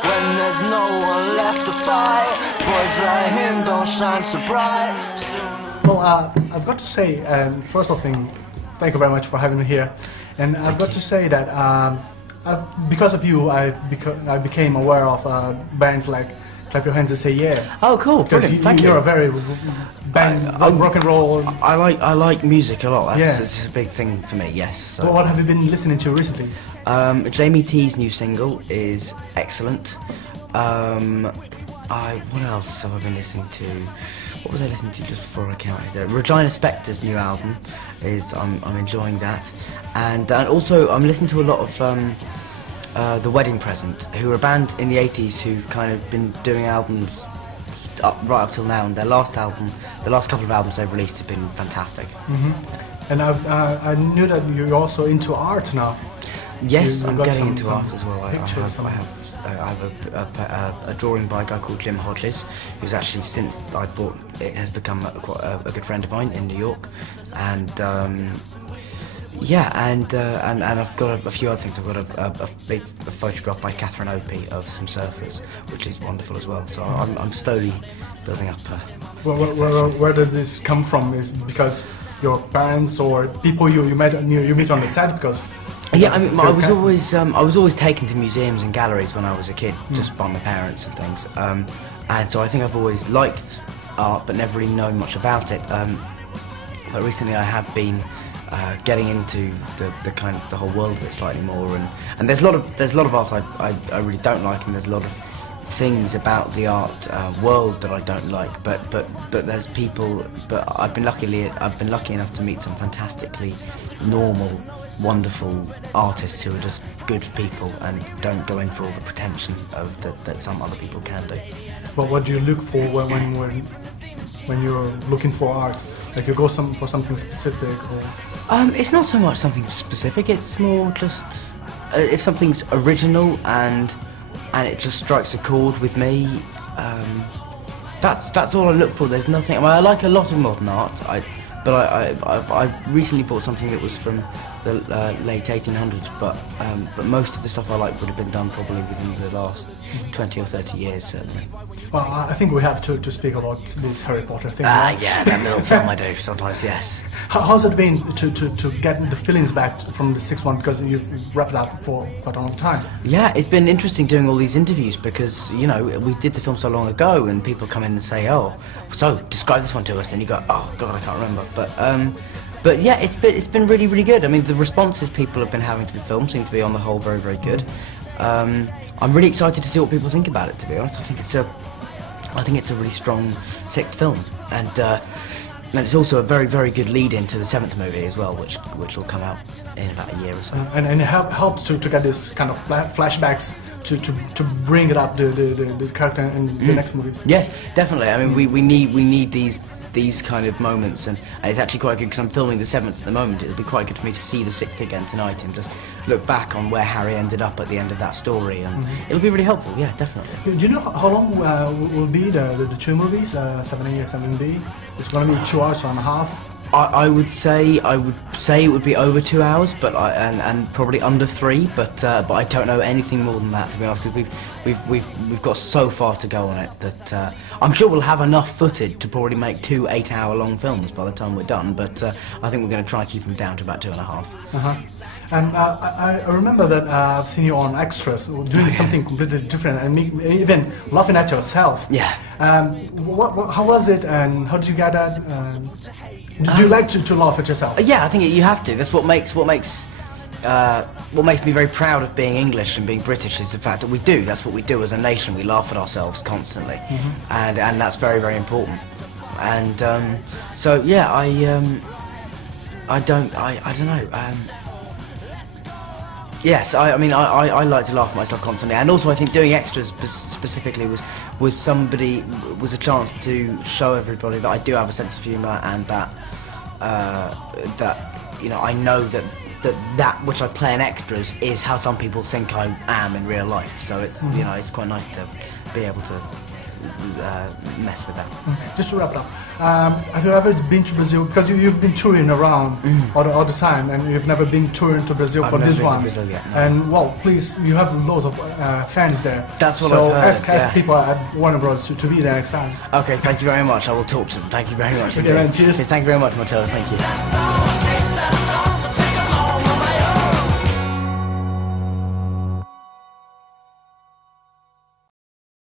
When there's no one left to fight, boys like him don't shine so bright. Well, I've got to say, first of all, thank you very much for having me here. And I've got to say that because of you, I became aware of bands like Clap Your Hands and Say Yeah. Oh, cool! Brilliant. Thank you. You're a very rock and roll. I like music a lot. Yeah. It's a big thing for me. Yes. So. Well, what have you been listening to recently? Jamie T's new single is excellent. What else have I been listening to? What was I listening to just before I came out here? Regina Spektor's new album is. I'm enjoying that, and also I'm listening to a lot of The Wedding Present, who are a band in the '80s who've kind of been doing albums right up till now, and their last couple of albums they've released have been fantastic. Mm-hmm. And I knew that you're also into art now. Yes, I'm getting into art as well. I have a drawing by a guy called Jim Hodges, who's actually, since I bought it, has become quite a good friend of mine in New York, and yeah, and I've got a few other things. I've got a big photograph by Catherine Opie of some surfers, which is wonderful as well. So I'm slowly building up. Where does this come from? Is it because your parents or people you meet on the set? Because yeah, I mean, I was always taken to museums and galleries when I was a kid, just by my parents and things. And so I think I've always liked art, but never really known much about it. But recently I have been getting into the whole world of it slightly more, and there's a lot of art I really don't like, and there's a lot of things about the art world that I don't like, but there's people. But I've been lucky enough to meet some fantastically normal, wonderful artists who are just good people and don't go in for all the pretension that some other people can do. But what do you look for when you're looking for art? Like you go for something specific, or? It's not so much something specific. It's more just if something's original and it just strikes a chord with me. That's all I look for. There's nothing. I mean, I like a lot of modern art. But I recently bought something that was from the late 1800s, but most of the stuff I like would have been done probably within the last 20 or 30 years, certainly. Well, I think we have to speak about this Harry Potter thing. Yeah, that little film I do sometimes, yes. How's it been to get the feelings back from the sixth one, because you've wrapped that for quite a long time? Yeah, it's been interesting doing all these interviews because, you know, we did the film so long ago and people come in and say, oh, so describe this one to us, and you go, oh God, I can't remember. But yeah, it's been really, really good. I mean, the responses people have been having to the film seem to be on the whole very, very good. I'm really excited to see what people think about it, to be honest. I think it's a really strong sixth film, and it's also a very, very good lead-in to the seventh movie as well, which will come out in about a year or so. And it helps to get this kind of flashbacks to bring it up the character in the next movies. Yes, definitely. I mean, we need these kind of moments, and it's actually quite good because I'm filming the seventh at the moment. It'll be quite good for me to see the sixth again tonight and just look back on where Harry ended up at the end of that story, and it'll be really helpful. Yeah, definitely. Do you know how long will be the two movies, 7A and 7B? It's going to be 2 hours and a half. I would say it would be over 2 hours, but and probably under 3. But I don't know anything more than that, to be honest. Because we've got so far to go on it that I'm sure we'll have enough footage to probably make 2 8-hour-long films by the time we're done. But I think we're going to try and keep them down to about 2.5. And I remember that I've seen you on Extras doing something completely different, and even laughing at yourself. Yeah. How was it, and how did you get that? Do you like to laugh at yourself? Yeah, I think you have to. That's what makes me very proud of being English and being British, is the fact that we do. That's what we do as a nation. We laugh at ourselves constantly, and that's very, very important. And so yeah, I don't know. Yes, I mean I like to laugh at myself constantly, and also I think doing Extras specifically was a chance to show everybody that I do have a sense of humour, and that you know, I know that which I play in Extras is how some people think I am in real life. So it's you know, it's quite nice to be able to mess with that. Just to wrap it up, have you ever been to Brazil? Because you've been touring around all the time, and you've never been touring to Brazil for this one. Brazil yet, no. And well, please, you have loads of fans there. That's what so I've heard, ask people at Warner Bros. To be there next time. Okay, thank you very much. I will talk to them. Thank you very much. Okay, man, cheers. Okay, thank you very much, Matilda. Thank you.